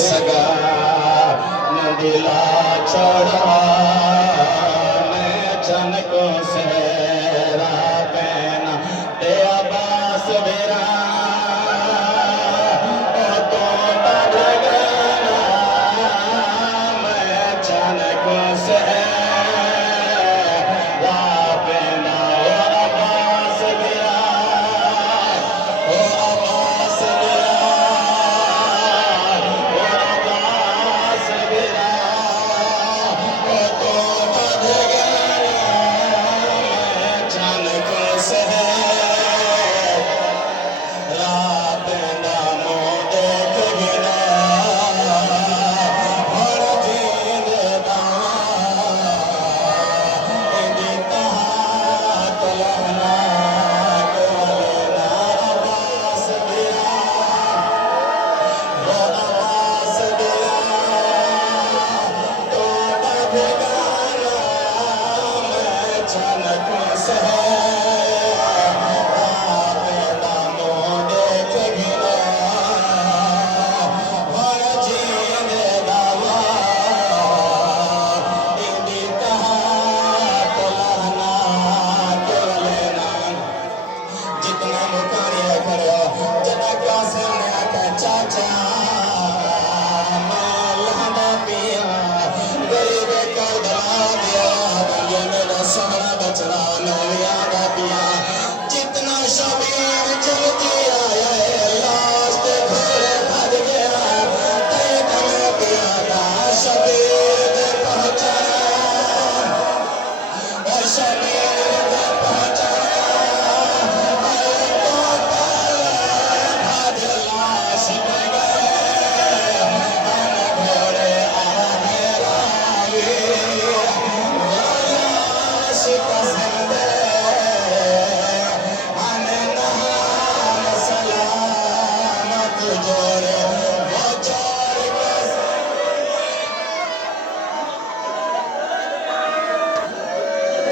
सगा न दिला छोड़ा मैं चन को सेरा पहना ते अब्बास मेरा तो बदगना मैं चन को सेरा पहना अब्बास मेरा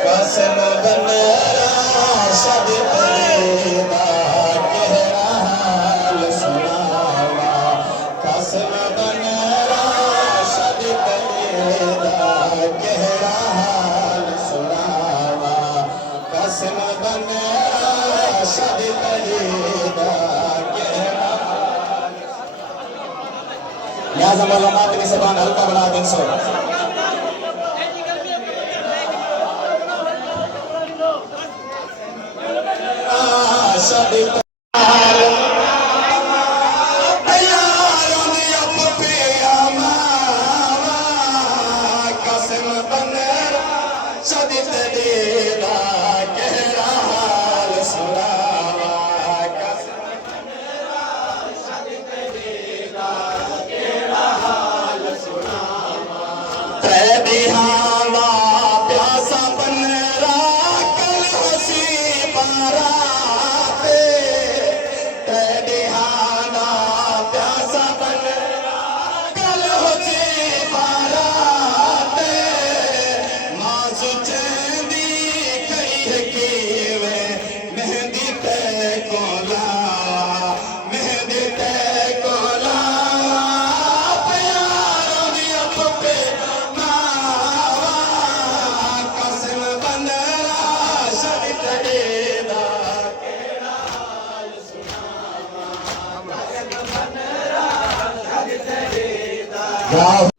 कसम बनेरा सब परेदा गहरा हाल सुनावा कसम बनेरा सब परेदा गहरा हाल सुनावा कसम बनेरा सब परेदा गहरा लिहाजा मौलाना की ज़बान हल्का बना दें सो Wow.